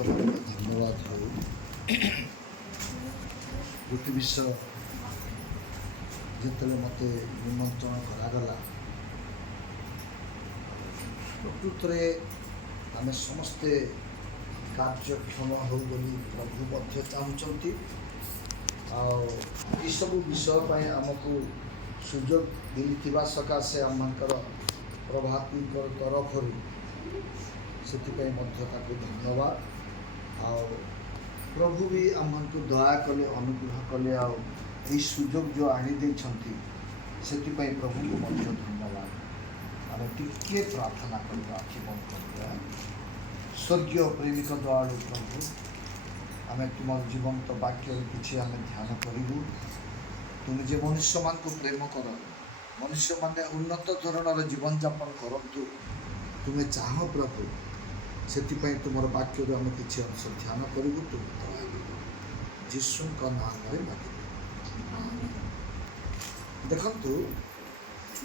धन्यवाद हो गोटे विषय जिते मत निमंत्रण करागला प्रकृत में आम समस्ते कार्यक्षम हो बोली प्रभु चाहते सब विषय आमको सुजोग देता सकाशे आम प्रभाती तरफ से धन्यवाद आ प्रभु भी आमको दया कले अनुग्रह कले आई सुजोग जो आनी से प्रभु को धन्यवाद आम टिके प्रार्थना करवा आखि बंद कर स्वर्गीय प्रेमिक दयालु प्रभु आम तुम जीवंत वाक्य किसी आम ध्यान करूँ तुम जे मनुष्य मान को प्रेम कर मनुष्य माने उन्नत धरणर जीवन यापन करतु तुम्हें चाह प्रभु से तुम वाक्य आम किसी अंश ध्यान करूँ तुम जीशु नाम मांग देखु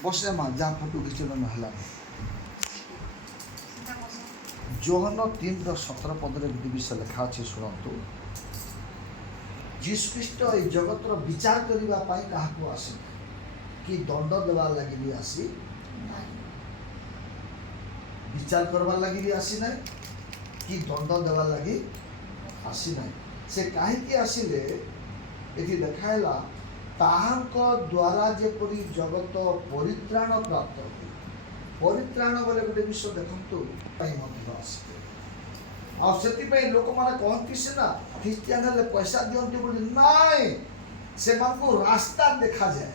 बसे माँ जहाँ फोटो खींचल ना जोहन 3:17 पदरे विषय लिखा अच्छे शुणु जीशुख्रीष्ट ये जगतर विचार करने क्या आसी कि दंड देवार लगी भी आसी विचार करवार लगी भी आसी ना कि दंड देवार लगी आसी ना से कहीं आसिले ये देखाला ताहांको द्वारा जेपरी जगत परित्राण प्राप्त हुए परित्राण बोले गोटे विषय देखु आसे आसे लोक मैंने कहती सीना ख्रीस्टियान हेल्ले पैसा दिखती बोली नाई से रास्ता देखा जाए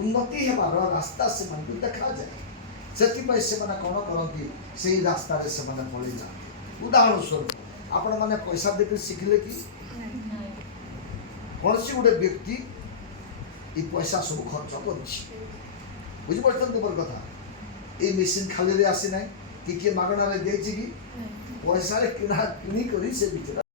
उन्नति हेबार रास्ता से देखा जाए से कौन करती से रास्ता से पड़े जाते उदाहरण स्वरूप आपण मैंने पैसा देकर शिखिले कि कौन सी गोटे व्यक्ति ये पैसा सब खर्च कर कथा ये मेसीन खाली आसी ना कि किए मागणार दे कि पैसा किना किणी कर